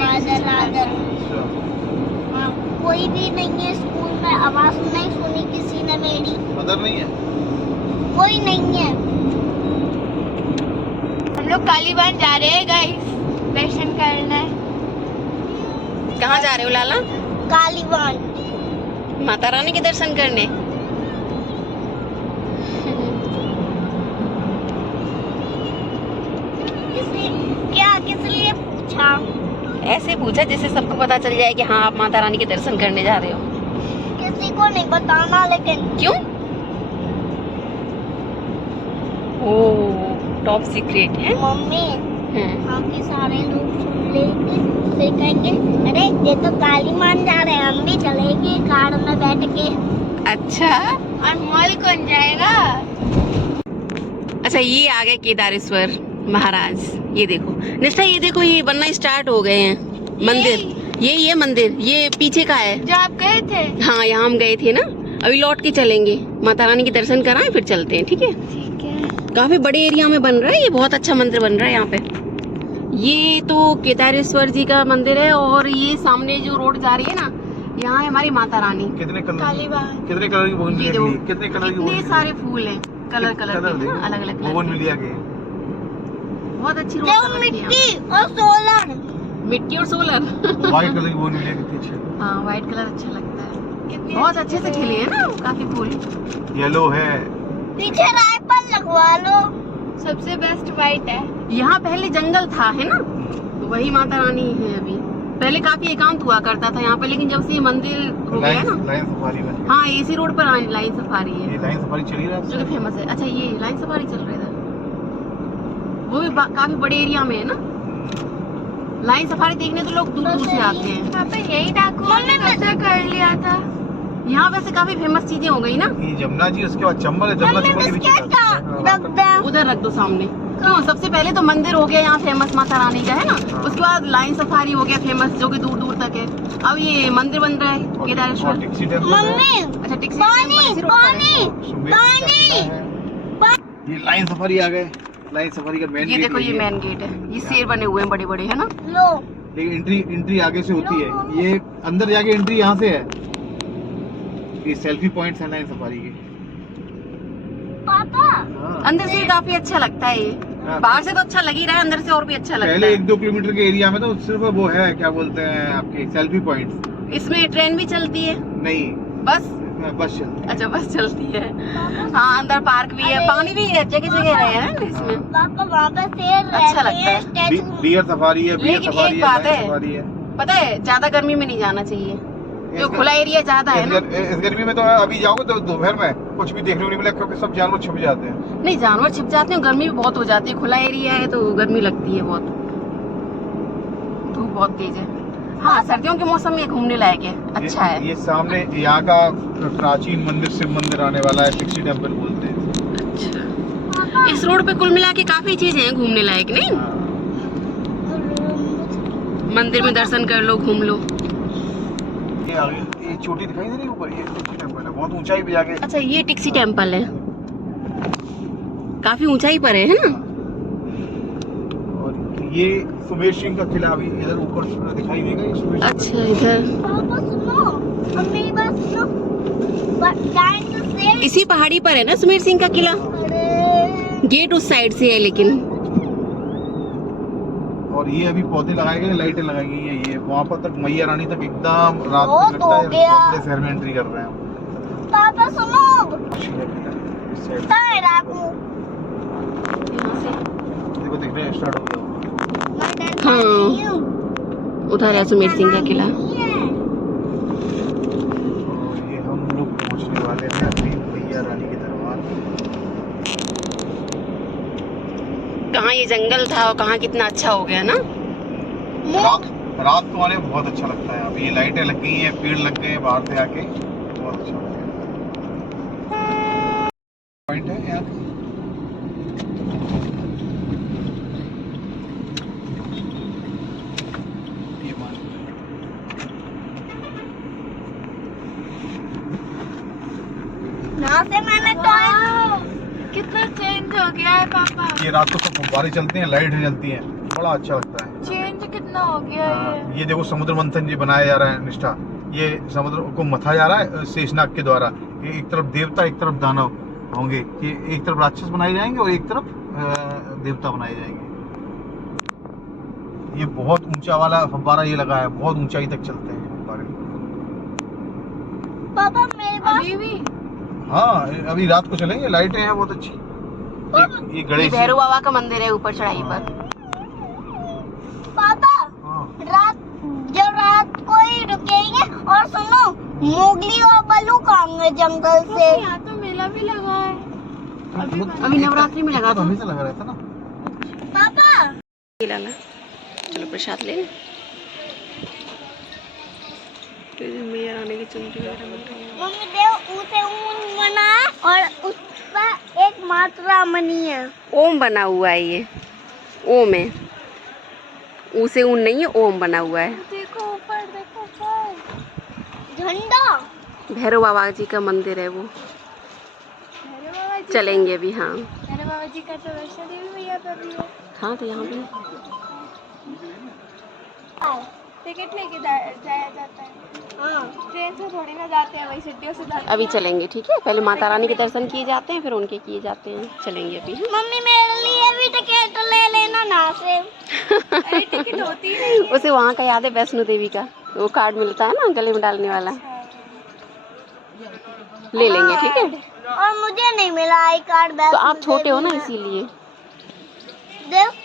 Father rather. हाँ, कोई भी नहीं है स्कूल में, आवाज नहीं सुनी किसी ने मेरी। मदर नहीं है, कोई नहीं है। हम लोग कालीबान जा रहे हैं गाइस, दर्शन करने। कहाँ जा रहे हो लाला? कालीबान। माता रानी के दर्शन करने। किस लिए पूछा? ऐसे पूछा जैसे सबको पता चल जाए कि हाँ आप माता रानी के दर्शन करने जा रहे हो। किसी को नहीं बताना, लेकिन क्यों? ओह टॉप सीक्रेट है। मम्मी बाकी सारे लोग सुन लेंगे, फिर कहेंगे अरे ये तो कालीमान जा रहे हैं, हम भी चलेंगे कार में बैठ के। अच्छा, और मॉल कौन जाएगा? अच्छा ये आ गए केदारेश्वर महाराज। ये देखो निष्ठा, ये देखो ये बनना स्टार्ट हो गए हैं मंदिर। ये मंदिर ये पीछे का है जो आप गए थे। हाँ यहाँ हम गए थे ना, अभी लौट के चलेंगे। माता रानी के दर्शन कराएं फिर चलते हैं, ठीक है? ठीक है। काफी बड़े एरिया में बन रहा है, ये बहुत अच्छा मंदिर बन रहा है यहाँ पे। ये तो केदारेश्वर जी का मंदिर है और ये सामने जो रोड जा रही है ना, यहाँ है हमारी माता रानी। कितने कलर कालीबान। कितने कलर की बोगनविलिया ये दो की? कितने कलर की कितने बोगनविलिया? सारे फूल हैं, कलर के अलग अलग बोगनविलिया के। बहुत अच्छी रोड देखो मिट्टी और सोलर। मिट्टी और सोलर। व्हाइट कलर की बोगनविलिया कितनी अच्छी है। हाँ व्हाइट कलर अच्छा लगता है, बहुत अच्छे से खिले है ना काफी फूल। येलो है। पीछे राइफल लगवा लो। सबसे बेस्ट वाइट है। यहाँ पहले जंगल था है ना, तो वही माता रानी है अभी। पहले काफी एकांत हुआ करता था यहाँ पे, लेकिन जब से ये मंदिर हो गया ना। लाइन सफारी में। हाँ इसी रोड पर लाइन सफारी है, ये लाइन सफारी चली रहा जो कि है। फेमस है। अच्छा ये लाइन सफारी चल रही है, वो भी काफी बड़े एरिया में है ना। लाइन सफारी देखने तो लोग दूर दूर से आते हैं। पापा यही डाकू ने कब्जा कर लिया था। यहाँ वैसे काफी फेमस चीजें हो गई ना। ये जमुना जी, उसके बाद चंबल है। जमुना जी मम्मी भी बिस्किट रख दे। उधर रख दो सामने। क्यों? सबसे पहले तो मंदिर हो गया यहाँ फेमस माता रानी का है ना, उसके बाद लाइन सफारी हो गया फेमस, जो कि दूर दूर तक है। अब ये मंदिर बन रहा है केदारेश्वर। मम्मी अच्छा टिक्सी पानी टेम्पल इसी रोड पर है। पानी। ये लाइन सफारी आ गए। लाइन सफारी का मेन ये गेट देखो ये मेन गेट है, ये शेर बने हुए हैं बड़े बड़े है ना। लो। एंट्री आगे से होती है, ये अंदर जाके एंट्री यहाँ से है। ये सेल्फी पॉइंट्स है लाइन सफारी के। पापा अंदर से काफी अच्छा लगता है ये, बाहर से तो अच्छा लग ही रहा है, अंदर से और भी अच्छा लगता पहले है। 1-2 किलोमीटर के एरिया में तो सिर्फ वो है, क्या बोलते हैं आपके, सेल्फी पॉइंट्स। इसमें ट्रेन भी चलती है? नहीं, बस बस चलती है। अच्छा बस चलती है। हाँ अंदर पार्क भी है, पानी भी जगह जगह है इसमें। पापा वहाँ पे शेर अच्छा रहते लगता हैं, है। स्टैचू। बियर सफारी है, बियर लेकिन सफारी एक है, बात लाइन है। सफारी है। पता है ज्यादा गर्मी में नहीं जाना चाहिए, जो खुला एरिया ज्यादा है ना। इस गर्मी में तो अभी जाओगे तो दोपहर में कुछ भी देखने को नहीं मिलेगा, क्योंकि सब जानवर छुप जाते हैं। नहीं जानवर छिप जाते हैं, गर्मी भी बहुत हो जाती है। खुला एरिया है तो गर्मी लगती है बहुत, धूप बहुत तेज है। हाँ सर्दियों के मौसम में घूमने लायक है, अच्छा है। ये सामने यहाँ का प्राचीन मंदिर, शिव मंदिर आने वाला है, टिक्सी टेम्पल बोलते हैं। अच्छा इस रोड पे कुल मिला के काफी चीजें हैं घूमने लायक, नहीं? मंदिर में दर्शन कर लो, घूम लो। ये आगे ये चोटी दिखाई दे रही है ऊपर, ये टिक्सी टेम्पल है, बहुत ऊंचाई पे जाके। अच्छा ये टिक्सी टेम्पल है, काफी ऊंचाई पर है ना। और ये सुमेर सिंह का किला भी इधर ऊपर दिखाई देगा। ये सुमेर सिंह अच्छा इधर पापा सुनो, अब मेरी बात सुनो। टाइम टू से इसी पहाड़ी पर है ना सुमेर सिंह का किला। गेट उस साइड से है लेकिन। और ये अभी पौधे लगाए गए, लाइटें लगाई गई है। ये वहाँ पर तक मैया रानी तक एकदम रात को बहुत लगता हो है गया। अपने शहर में एंट्री कर रहे हैं। पापा सुनो, इस साइड साइड आपको यहाँ से देखो, दिखने स्टार्ट हो गया। हाँ उधर है सुमेर सिंह का किला। और ये हम लोग पहुँचने वाले हैं अपनी मैया रानी के दरबार। कहाँ ये जंगल था और कहाँ कितना अच्छा हो गया ना। रात को आने में बहुत अच्छा लगता है। अभी ये लाइटें लग गई हैं, पेड़ लग गए हैं बाहर से आके, बहुत अच्छा लगता है। पॉइंट है यार, ये मान यहाँ से मैंने टॉय कितना चेंज हो गया है पापा। ये रात को सब फुब्बारे चलते हैं, लाइट जलती हैं, बड़ा अच्छा लगता है। चेंज कितना कितना हो गया ये देखो समुद्र मंथन जी बनाया जा रहा है निष्ठा। ये समुद्र को मथा जा रहा है शेषनाग के द्वारा। ये एक तरफ देवता एक तरफ दानव होंगे। ये एक तरफ राक्षस बनाए जाएंगे और एक तरफ देवता बनाए जाएंगे। ये बहुत ऊंचा वाला फव्वारा ये लगा है, बहुत ऊंचाई तक चलते हैं फव्वारे। पापा मेरे पास अभी भी हाँ अभी रात को चलेंगे, लाइटें हैं बहुत अच्छी। ये ये गणेश भैरव बाबा का मंदिर है ऊपर चढ़ाई पर। पापा हाँ। जब रात को ही रुकेंगे। और सुनो, मोगली और बल्लू खाएंगे जंगल से। यहाँ तो मेला भी लगा है। अभी नवरात्रि में लगा था। हमेशा लगा रहता ना। पापा लाला चलो प्रसाद ले मैया रानी की चुनरी वगैरह मिल रही है। मम्मी देव उसे ऊन बना और उस पर एक मात्रा बनी है। ओम बना हुआ है ये, ओम है, उसे ऊन नहीं है, ओम बना हुआ है। देखो ऊपर, देखो ऊपर झंडा। भैरव बाबा जी का मंदिर है वो। भैरव बाबा जी, चलेंगे अभी। हाँ भैरव बाबा जी का तो वैष्णो देवी मैया पर भी है। हाँ तो यहाँ पे टिकट लेके जाया जाता है। हाँ ट्रेन से थोड़ी ना जाते हैं, वही सीढ़ियों से जाते हैं। अभी चलेंगे, ठीक है। पहले माता रानी के दर्शन किए जाते हैं, फिर उनके किए जाते हैं। चलेंगे अभी। मम्मी मेरे लिए भी टिकट ले लेना ना से। अरे टिकट होती ही नहीं है। उसे वहाँ का याद है, वैष्णो देवी का वो कार्ड मिलता है ना गले में डालने वाला, ले लेंगे, ठीक है। और मुझे नहीं मिला आई कार्ड। तो आप छोटे हो ना इसीलिए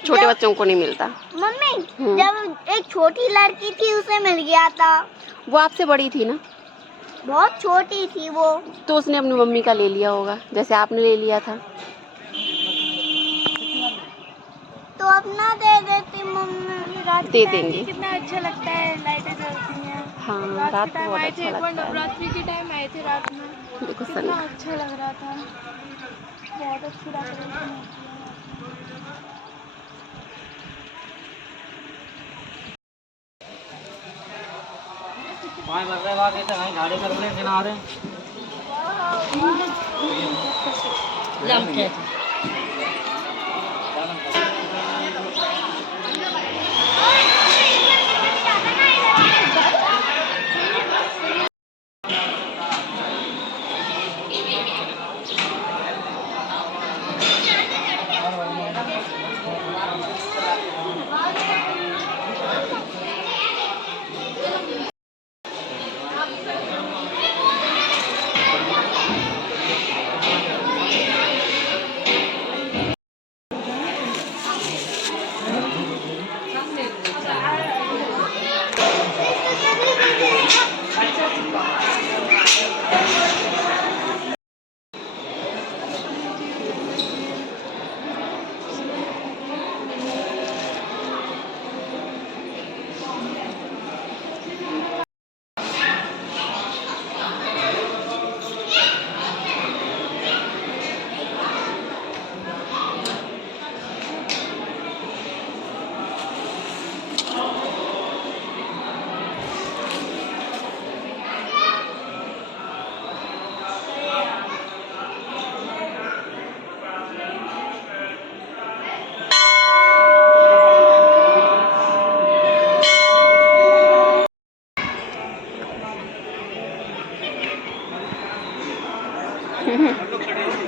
छोटे जब बच्चों को नहीं मिलता। मम्मी जब एक छोटी लड़की थी उसे मिल गया था। वो आपसे बड़ी थी ना, बहुत छोटी थी वो। तो उसने अपनी मम्मी का ले लिया होगा, जैसे आपने ले लिया था। तो अपना दे देती मम्मी। रात दे के टाइम देंगे। कितना अच्छा लगता है, लाइटें जलती हैं। हाँ रात के को टाइम बहुत आए थे, अच्छा एक बार लगता है। नवरात्रि के टाइम आए थे रात में, देखो कितना सन अच्छा लग रहा था। बहुत अच्छी डेकोरेशन होती है। गाड़ी कर ले किनारे।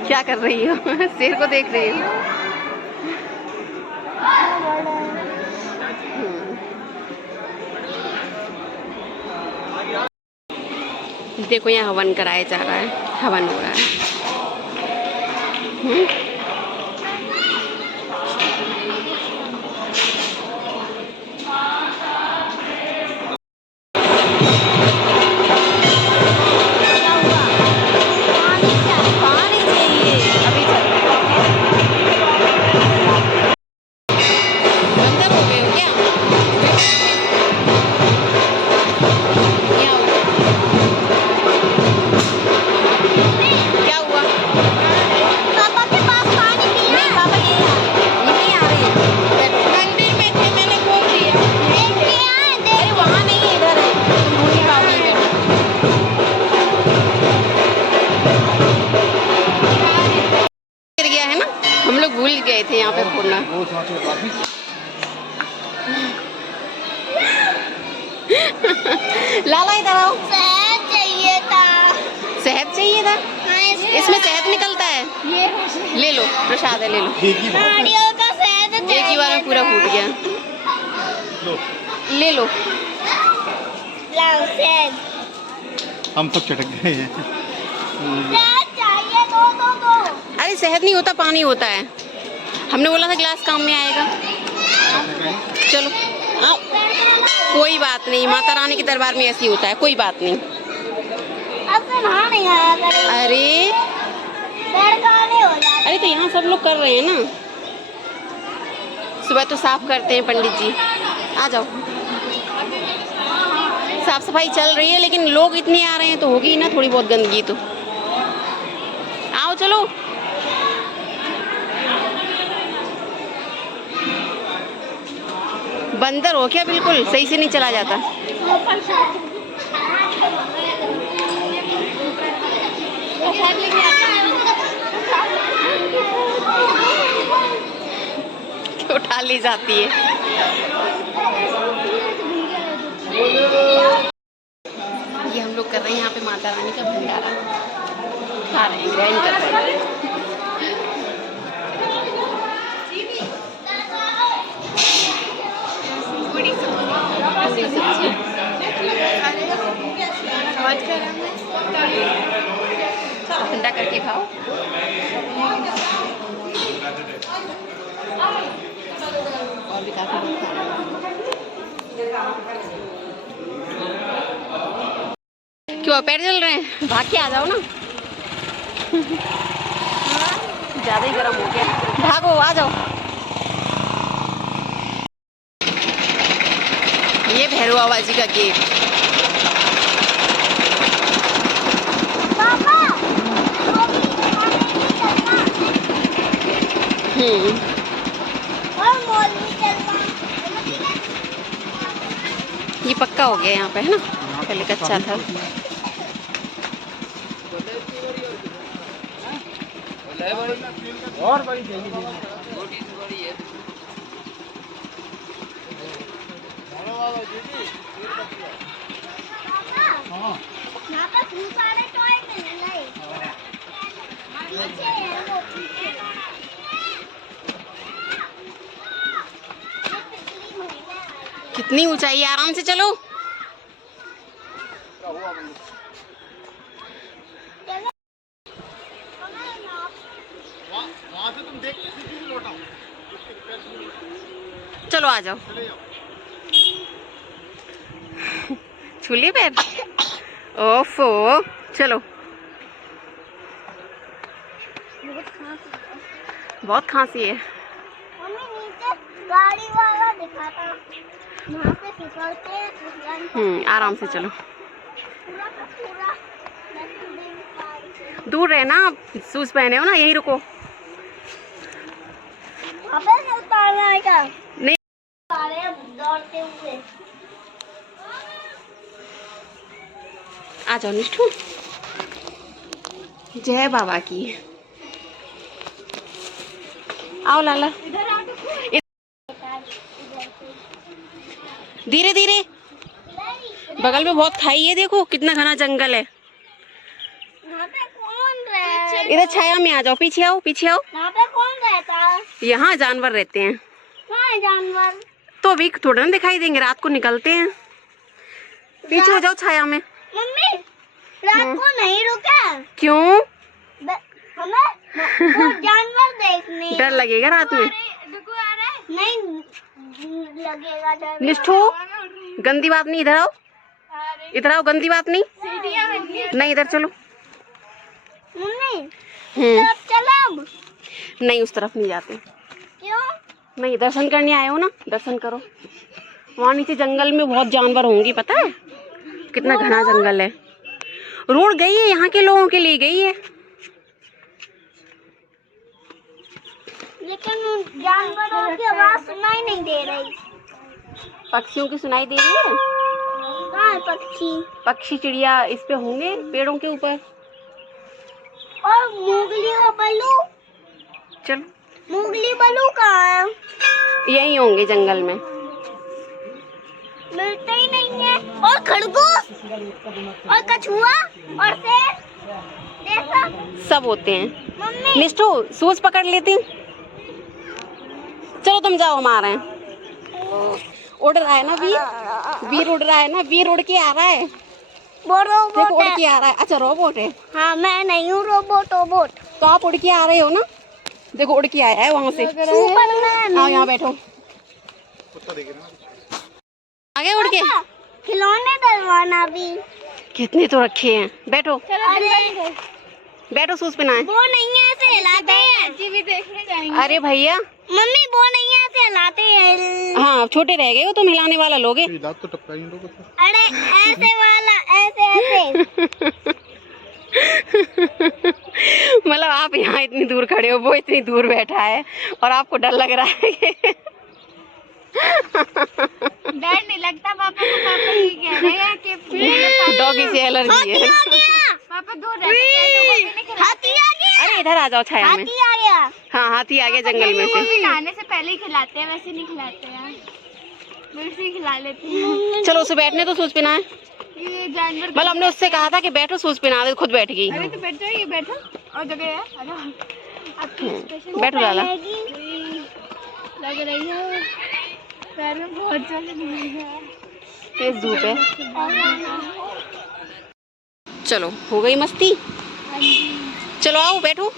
क्या कर रही हो? शेर को देख रही हो? देखो यहाँ हवन कराया जा रहा है, हवन हो रहा है। पानी चाहिए, अभी चल रहा है। अंदर हो गए हो क्या? यहाँ हो। क्या हुआ? पापा के पास पानी पीना नहीं पापा यहीं आ रहे हैं। मंदिर में थे, मैंने घूम लिया। अरे वहाँ नहीं है, इधर है। तुम ढूंढ नहीं पाओगे इधर। गिर गया है ना, हम लोग भूल गए थे यहाँ पे फोड़ना। लाला इधर आओ। शहद चाहिए था। शहद चाहिए था? हाँ, इसमें शहद निकलता है। ये ले लो, प्रसाद है, ले लो। नारियल का शहद एक ही बार में पूरा फूट गया। ले लो। लाओ शहद। हम सब चटक गए हैं। शहद चाहिए, दो। अरे शहद नहीं होता, पानी होता है। हमने बोला था गिलास काम में आएगा। चलो आओ। कोई बात नहीं, माता रानी के दरबार में ऐसी होता है, कोई बात नहीं। अब से नहा नहीं आया करें। अरे पैर काले हो जाते। अरे तो यहाँ सब लोग कर रहे हैं ना, सुबह तो साफ करते हैं पंडित जी। आ जाओ, साफ सफाई चल रही है, लेकिन लोग इतने आ रहे हैं तो होगी ना थोड़ी बहुत गंदगी तो। आओ चलो। बंदर हो क्या? बिल्कुल सही से नहीं चला जाता। उठा ली जाती है। ये हम लोग कर रहे हैं यहाँ पे माता रानी का भंडारा, खा रहे हैं, ग्रहण कर रहे हैं। ठंडा करके खाओ। और भी काफी लोग खा रहे हैं। क्यों पैर जल रहे हैं? भाग के आ जाओ ना। ज्यादा ही गर्म हो गया, भागो आ जाओ। ये भैरव बाबा जी का गेट। पापा, और मॉल में चलना। ये पक्का हो गया यहाँ पे, है ना? पहले कच्चा था। और बड़ी चाहिए। यहाँ पे खूब सारे टॉय मिल रहे हैं। पीछे है वो, पीछे। कितनी ऊंचाई है, आराम से चलो। चलो आ जाओ। छूली पैर? ओफो, चलो। बहुत खांसी है। मम्मी नीचे गाड़ी वाला दिखाता, वहाँ पे फिसलते हैं। आराम से चलो। पूरा का पूरा दूर रहना, आप शूज पहने हो ना, यहीं रुको। अबे नहीं उतारना है क्या? नहीं। सारे दौड़ते हुए। आ जाओ निष्ठू। जय बाबा की। आओ लाला। धीरे धीरे, बगल में बहुत खाई है, देखो कितना घना जंगल है। यहाँ पे कौन रहता? इधर छाया में आ जाओ, पीछे आओ, पीछे आओ। यहाँ पे कौन रहता? यहाँ जानवर रहते हैं। कहाँ है जानवर? तो अभी थोड़ा ना दिखाई देंगे, रात को निकलते हैं। पीछे हो जाओ छाया में। मम्मी रात को नहीं रुका। क्यों? हमें वो जानवर देखने। डर लगेगा रात में? नहीं लगेगा डर। निष्ठू, गंदी बात नहीं, इधर आओ, इधर आओ, गंदी बात नहीं। नहीं इधर चलो। मम्मी तरफ चलो। नहीं उस तरफ नहीं जाते। क्यों? नहीं, दर्शन करने आए हो ना, दर्शन करो। वहाँ नीचे जंगल में बहुत जानवर होंगे, पता है कितना घना जंगल है। रोड गई है, यहाँ के लोगों के लिए गई है। लेकिन जानवरों की आवाज सुनाई नहीं दे रही। पक्षियों की सुनाई दे रही है। कहाँ है पक्षी? पक्षी चिड़िया इस पे होंगे, पेड़ों के ऊपर। और मोगली और बल्लू? चलो। मोगली बल्लू कहाँ है? यही होंगे जंगल में। मिलते ही नहीं है। और खरगोश और कछुआ और शेर देखो सब होते हैं। मम्मी निष्ठू सूज पकड़ लेती। चलो तुम जाओ, हम आ रहे हैं। उड़ रहा है ना वीर, वीर उड़ रहा है ना, वीर उड़ के आ रहा है। वो देखो रोबोट उड़ है। के आ रहा है। अच्छा रोबोट है। हाँ मैं नहीं हूँ रोबोट। तो आप उड़ के आ रहे हो ना, देखो उड़ के आया है वहां से। सुपरमैन। आओ यहाँ बैठो। आगे उड़ के खिलौने डलवाना भी। कितने तो रखे हैं। बैठो अरे बैठो, सूज पहनाए। वो नहीं है ऐसे हिलाते हैं। टीवी देखने जाएंगे। अरे भैया मम्मी वो नहीं है ऐसे हिलाते हैं। हाँ छोटे रह गए हो तुम, हिलाने वाला लोगे। दांत तो टपका इन लोगों को। अरे ऐसे वाला ऐसे मतलब आप यहाँ इतनी दूर खड़े हो, वो इतनी दूर बैठा है और आपको डर लग रहा है कि डर नहीं लगता पापा को। पापा ये कह रहे हैं कि डॉगी से एलर्जी है। पापा दूर रहते हैं तो वो भी नहीं खिलाते। हाथी आ गया। अरे इधर आ जाओ छाया में। हाथी आ गया। हाँ हाथी आ गया जंगल में वो से। भी नहाने से पहले ही खिलाते हैं, वैसे नहीं खिलाते हैं। वैसे ही खिला लेती हैं। चलो उसे बैठने तो सूज पहनाए। ये जानवर मतलब हमने उससे कहा था कि बैठो, सूज पहना दे, खुद बैठ गई। अरे तो बैठ जाओ, ये बैठो और जगह है। अरे आपकी स्पेशल बैठो लाला। लग रही है, पैर में बहुत ज्यादा लगेगा। तेज धूप है। चलो हो गई मस्ती। चलो आओ बैठो।